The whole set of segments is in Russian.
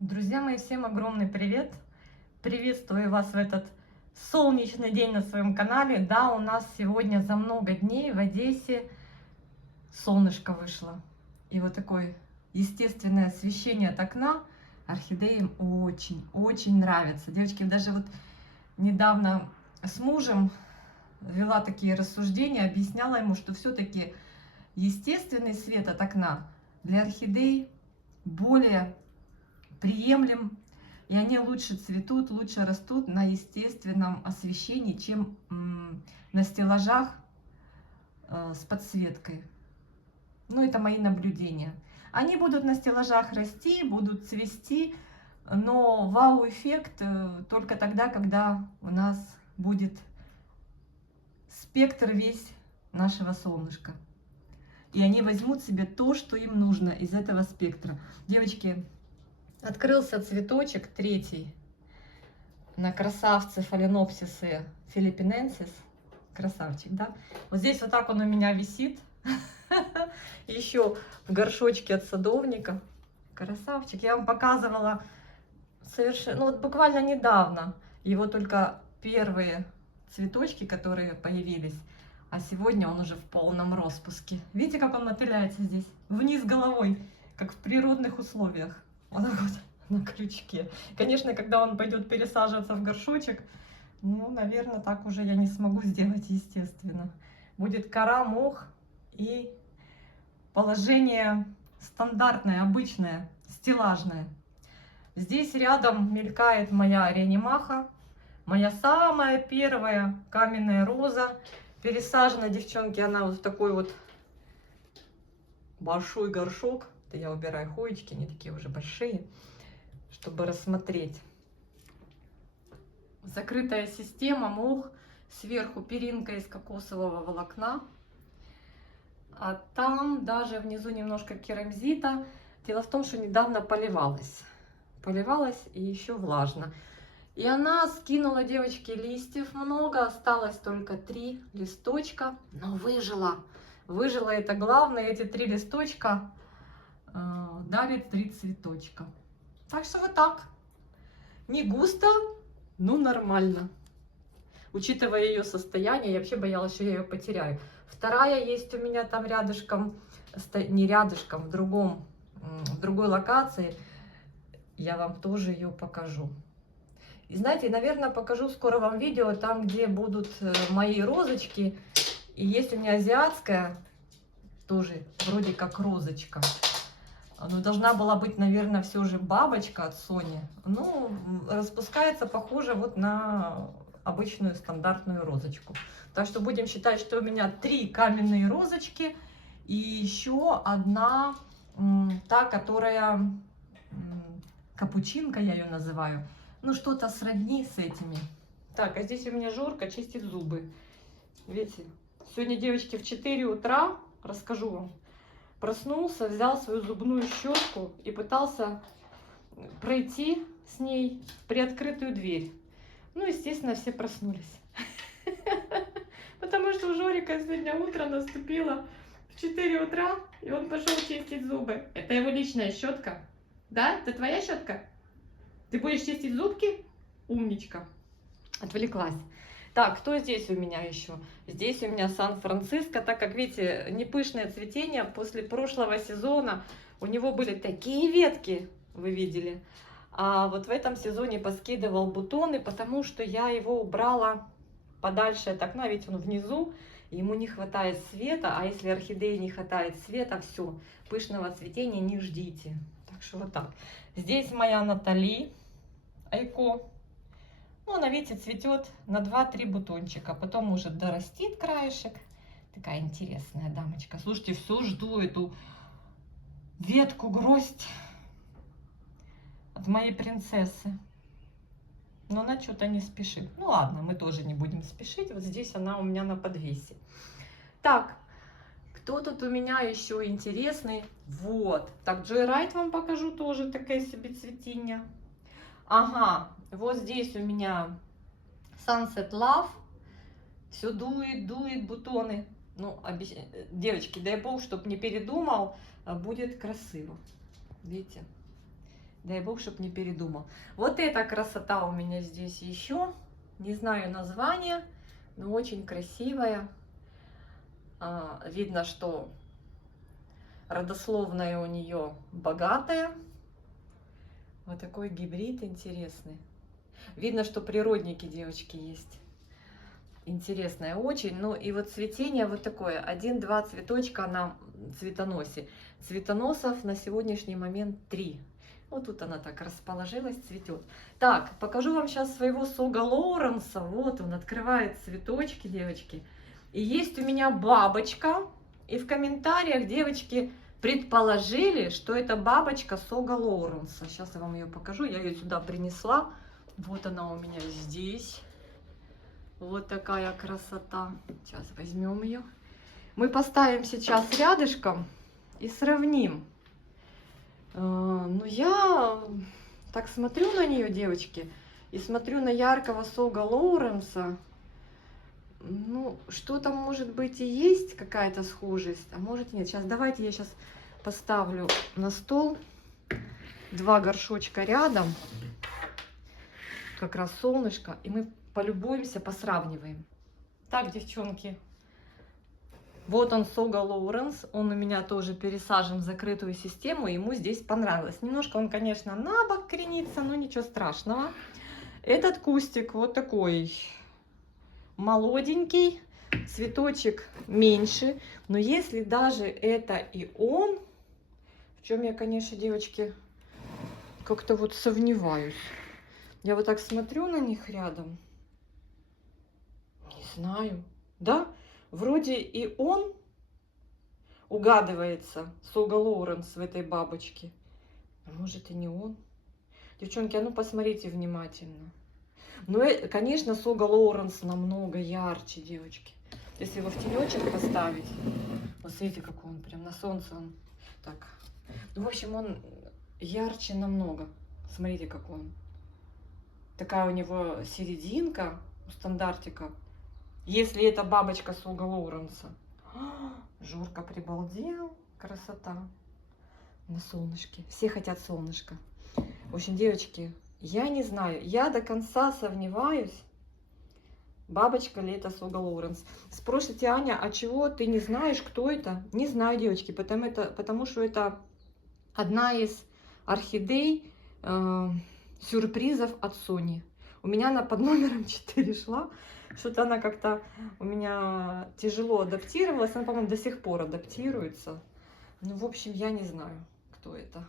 Друзья мои, всем огромный привет! Приветствую вас в этот солнечный день на своем канале. Да, у нас сегодня за много дней в Одессе солнышко вышло. И вот такое естественное освещение от окна орхидеям очень нравится. Девочки, даже вот недавно с мужем вела такие рассуждения, объясняла ему, что все-таки естественный свет от окна для орхидей более приемлем, и они лучше цветут, лучше растут на естественном освещении, чем на стеллажах с подсветкой. Ну, это мои наблюдения. Они будут на стеллажах расти, будут цвести, но вау-эффект только тогда, когда у нас будет спектр весь нашего солнышка. И они возьмут себе то, что им нужно из этого спектра. Девочки, открылся цветочек третий на красавце фаленопсисы филиппиненсис. Красавчик, да? Вот здесь вот так он у меня висит. Еще в горшочке от садовника. Красавчик. Я вам показывала совершенно, ну вот буквально недавно. Его только первые цветочки, которые появились. А сегодня он уже в полном распуске. Видите, как он мотыляется здесь? Вниз головой, как в природных условиях. Вот так вот на крючке. Конечно, когда он пойдет пересаживаться в горшочек, ну, наверное, так уже я не смогу сделать, естественно. Будет кора, мох и положение стандартное, обычное, стеллажное. Здесь рядом мелькает моя реанимаха, моя самая первая каменная роза. Пересажена, девчонки, она вот в такой вот большой горшок. Это я убираю хоечки, они такие уже большие, чтобы рассмотреть. Закрытая система, мох, сверху перинка из кокосового волокна. А там даже внизу немножко керамзита. Дело в том, что недавно поливалась. Поливалась и еще влажно. И она скинула, девочки, листьев много. Осталось только 3 листочка. Но выжила. Выжила, это главное. Эти 3 листочка дарит 3 цветочка. Так что вот так. Не густо, но нормально. Учитывая ее состояние, я вообще боялась, что я ее потеряю. Вторая есть у меня там рядышком, не рядышком, в другой локации. Я вам тоже ее покажу. И знаете, наверное, покажу скоро вам видео, там, где будут мои розочки. И есть у меня азиатская, тоже вроде как розочка. Ну, должна была быть, наверное, все же бабочка от Sony. Ну, распускается, похоже, вот на обычную стандартную розочку. Так что будем считать, что у меня 3 каменные розочки. И еще одна, та, которая капучинка, я ее называю. Ну, что-то сродни с этими. Так, а здесь у меня Жорка чистит зубы. Видите, сегодня, девочки, в 4 утра, расскажу вам, проснулся, взял свою зубную щетку и пытался пройти с ней в приоткрытую дверь. Ну, естественно, все проснулись. Потому что у Жорика сегодня утро наступило в 4 утра, и он пошел чистить зубы. Это его личная щетка. Да? Это твоя щетка? Ты будешь чистить зубки? Умничка. Отвлеклась. Так, кто здесь у меня еще? Здесь у меня Сан-Франциско, так как, видите, не пышное цветение. После прошлого сезона у него были такие ветки, вы видели. А вот в этом сезоне поскидывал бутоны, потому что я его убрала подальше от окна. Ведь он внизу, ему не хватает света. А если орхидеи не хватает света, все, пышного цветения не ждите. Так что вот так. Здесь моя Натали Айко. Ну, она, видите, цветет на 2-3 бутончика. Потом уже дорастит краешек. Такая интересная дамочка. Слушайте, все жду эту ветку, гроздь от моей принцессы. Но она что-то не спешит. Ну ладно, мы тоже не будем спешить. Вот здесь она у меня на подвесе. Так, кто тут у меня еще интересный? Вот. Так, Джой Райт вам покажу тоже. Такая себе цветинья. Ага, вот здесь у меня Sunset Love. Все дует, дует бутоны. Ну, девочки, дай бог, чтобы не передумал, будет красиво. Видите? Дай бог, чтобы не передумал. Вот эта красота у меня здесь еще. Не знаю название, но очень красивая. Видно, что родословная у нее богатая. Вот такой гибрид интересный. Видно, что природники, девочки, есть. Интересная очень. Ну и вот цветение вот такое. 1-2 цветочка на цветоносе. Цветоносов на сегодняшний момент 3. Вот тут она так расположилась, цветет. Так, покажу вам сейчас своего Сога Лоуренса. Вот он открывает цветочки, девочки. И есть у меня бабочка. И в комментариях девочки предположили, что это бабочка Сога Лоуренса. Сейчас я вам ее покажу. Я ее сюда принесла. Вот она у меня здесь. Вот такая красота. Сейчас возьмем ее. Мы поставим сейчас рядышком и сравним. Ну, я так смотрю на нее, девочки, и смотрю на яркого Сога Лоуренса. Ну, что там может быть и есть какая-то схожесть, а может и нет. Сейчас давайте я сейчас поставлю на стол 2 горшочка рядом, как раз солнышко, и мы полюбуемся, посравниваем. Так, девчонки. Вот он, Сога Лоуренс, он у меня тоже пересажен в закрытую систему, ему здесь понравилось. Немножко он, конечно, на бок кренится, но ничего страшного. Этот кустик вот такой молоденький, цветочек меньше, но если даже это и он, в чем я, конечно, девочки, как-то вот сомневаюсь. Я вот так смотрю на них рядом, не знаю, да? Вроде и он угадывается, Сога Лоуренс в этой бабочке. А может и не он. Девчонки, а ну посмотрите внимательно. Ну, конечно, Сога Лоуренс намного ярче, девочки. Если его в тенечек поставить. Вот смотрите, какой он прям на солнце. Он так. Ну, в общем, он ярче намного. Смотрите, как он. Такая у него серединка у стандартика. Если это бабочка Сога Лоуренса. Жорка прибалдел. Красота. На солнышке. Все хотят солнышко. В общем, девочки, я не знаю. Я до конца сомневаюсь, бабочка ли это Сога Лоуренс. Спросите, Аня, а чего ты не знаешь, кто это? Не знаю, девочки, потому что это одна из орхидей сюрпризов от Sony. У меня она под номером 4 шла. Что-то она как-то у меня тяжело адаптировалась. Она, по-моему, до сих пор адаптируется. Ну, в общем, я не знаю, кто это.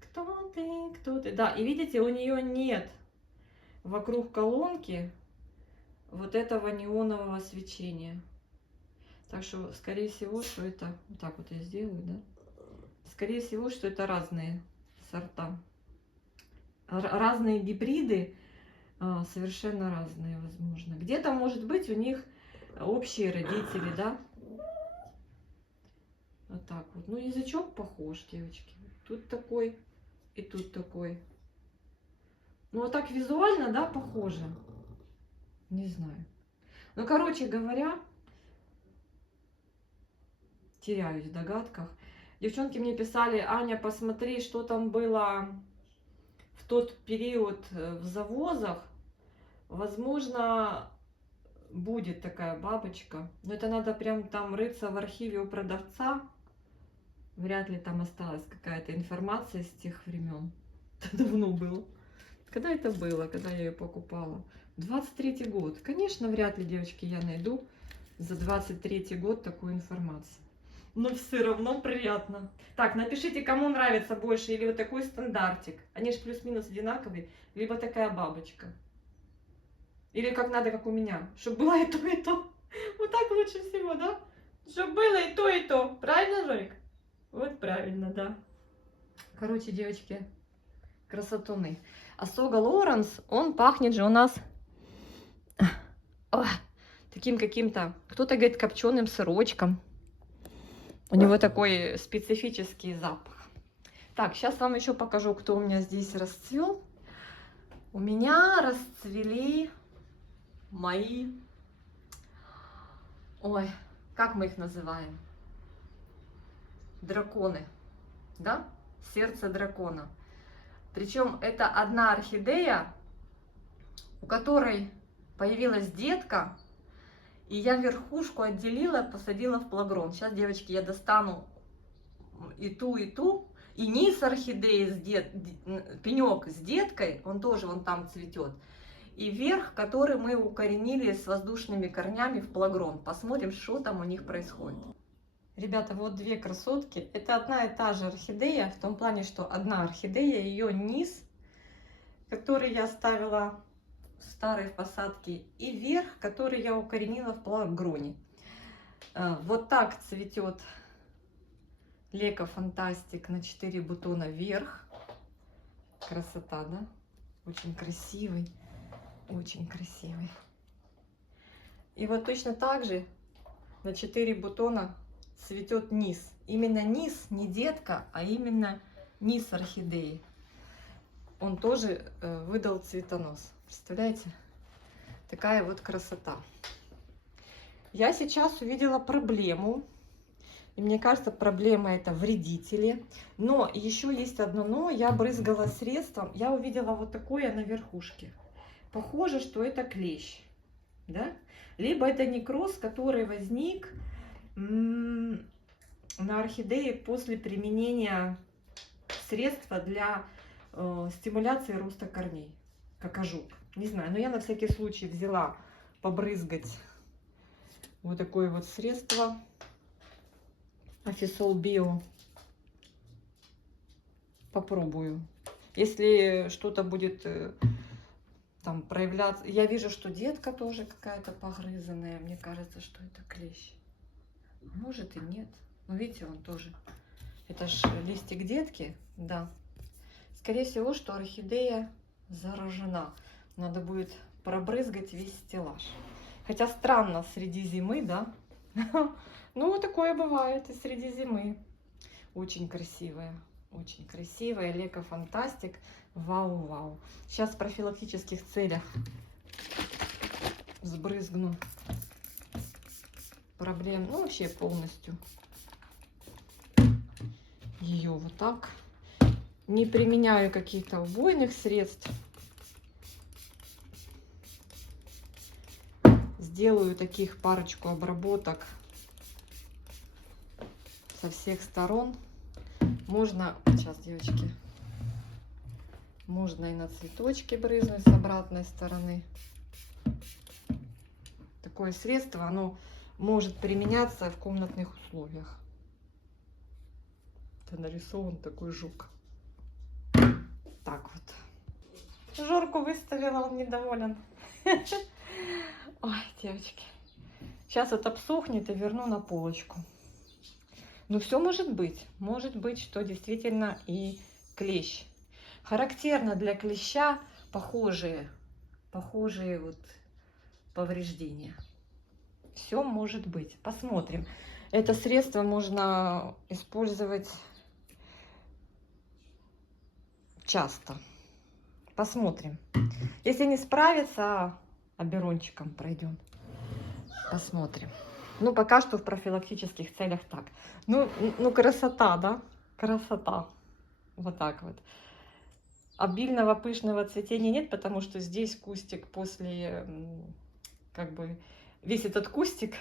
Кто ты? Кто ты? Да, и видите, у нее нет вокруг колонки вот этого неонового свечения. Так что, скорее всего, что это... Вот так вот я сделаю, да? Скорее всего, что это разные сорта. Разные гибриды. Совершенно разные, возможно. Где-то, может быть, у них общие родители, да? Вот так вот. Ну, язычок похож, девочки. Тут такой и тут такой. Ну, вот так визуально, да, похоже. Не знаю. Ну, короче говоря, теряюсь в догадках. Девчонки мне писали: Аня, посмотри, что там было в тот период в завозах. Возможно, будет такая бабочка. Но это надо прям там рыться в архиве у продавца. Вряд ли там осталась какая-то информация с тех времен. Это давно было. Когда это было, когда я ее покупала? 23-й год. Конечно, вряд ли, девочки, я найду за 23-й год такую информацию. Но все равно приятно. Так, напишите, кому нравится больше, или вот такой стандартик. Они же плюс-минус одинаковые. Либо такая бабочка. Или как надо, как у меня. Чтобы было и то, и то. Вот так лучше всего, да? Чтобы было и то, и то. Правильно, Жорик? Вот правильно, да. Короче, девочки, красотуны. А Сога Лоуренс, он пахнет же у нас таким каким-то, кто-то говорит, копченым сырочком. У него такой специфический запах. Так, сейчас вам еще покажу, кто у меня здесь расцвел. У меня расцвели мои... Ой, как мы их называем? Драконы, да? сердце дракона. Причем это одна орхидея, у которой появилась детка, и я верхушку отделила, посадила в плагрон. Сейчас, девочки, я достану и ту, и низ орхидеи, пенек с деткой, он тоже вон там цветет. И верх, который мы укоренили с воздушными корнями в плагрон. Посмотрим, что там у них происходит. Ребята, вот две красотки. Это одна и та же орхидея, в том плане, что одна орхидея, ее низ, который я оставила в старой посадке, и верх, который я укоренила в плагроне. Вот так цветет Лека Фантастик на 4 бутона вверх. Красота, да? Очень красивый, очень красивый. И вот точно так же на 4 бутона цветет низ. Именно низ, не детка, а именно низ орхидеи. Он тоже выдал цветонос. Представляете? Такая вот красота. Я сейчас увидела проблему. И мне кажется, проблема это вредители. Но еще есть одно но. Я брызгала средством. Я увидела вот такое на верхушке. Похоже, что это клещ. Да? Либо это некроз, который возник на орхидее после применения средства для стимуляции роста корней. Как ожог. Не знаю, но я на всякий случай взяла побрызгать вот такое вот средство. Афисол Био. Попробую. Если что-то будет там проявляться. Я вижу, что детка тоже какая-то погрызанная. Мне кажется, что это клещ. Может и нет. Но видите, он тоже. Это ж листик детки. Да. Скорее всего, что орхидея заражена. Надо будет пробрызгать весь стеллаж. Хотя странно среди зимы, да? Ну, такое бывает и среди зимы. Очень красивая. Очень красивая. Лека Фантастик. Вау-вау. Сейчас в профилактических целях сбрызгну проблем. Ну, вообще полностью. Ее вот так. Не применяю каких-то убойных средств. Сделаю таких парочку обработок со всех сторон. Можно, сейчас, девочки, можно и на цветочки брызнуть с обратной стороны. Такое средство, оно может применяться в комнатных условиях. Это нарисован такой жук. Так вот. Жорку выставила, он недоволен. Ой, девочки. Сейчас вот обсохнет и верну на полочку. Но все может быть. Может быть, что действительно и клещ. Характерно для клеща похожие вот повреждения. Все может быть. Посмотрим. Это средство можно использовать часто. Посмотрим. Если не справится, оберончиком пройдем. Посмотрим. Ну, пока что в профилактических целях так. Ну, красота, да? Красота. Вот так вот. Обильного пышного цветения нет, потому что здесь кустик после, как бы, весь этот кустик,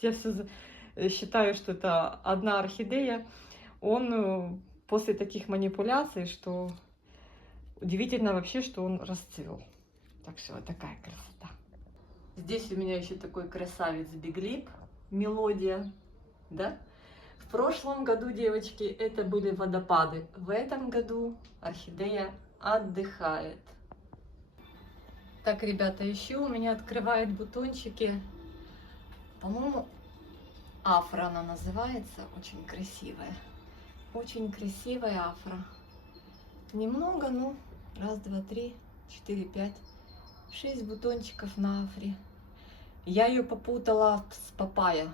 я все считаю, что это одна орхидея, он после таких манипуляций, что удивительно вообще, что он расцвел. Так что вот такая красота. Здесь у меня еще такой красавец биглип, мелодия, да? В прошлом году, девочки, это были водопады. В этом году орхидея отдыхает. Так, ребята, еще у меня открывает бутончики. По-моему, афра она называется. Очень красивая. Очень красивая афра. Немного, ну, раз, два, три, 4, 5, 6 бутончиков на афре. Я ее попутала с папайя.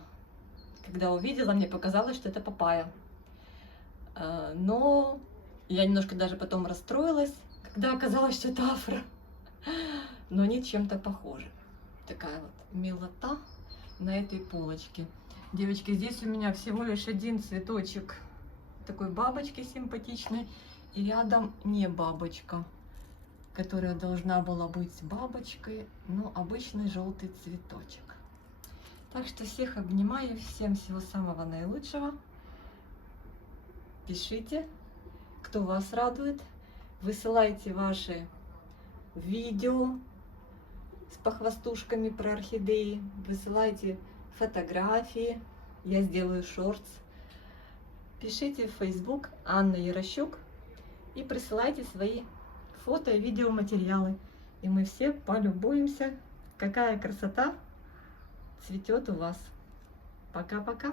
Когда увидела, мне показалось, что это папайя. Но я немножко даже потом расстроилась, когда оказалось, что это афра. Но они чем-то похожи. Такая вот милота на этой полочке. Девочки, здесь у меня всего лишь один цветочек такой бабочки симпатичной, и рядом не бабочка, которая должна была быть бабочкой, но обычный желтый цветочек. Так что всех обнимаю, всем всего самого наилучшего. Пишите, кто вас радует, высылайте ваши видео с похвастушками про орхидеи, высылайте фотографии, я сделаю шортс. Пишите в Facebook Анна Ярощук и присылайте свои фото и видеоматериалы. И мы все полюбуемся, какая красота цветет у вас. Пока-пока.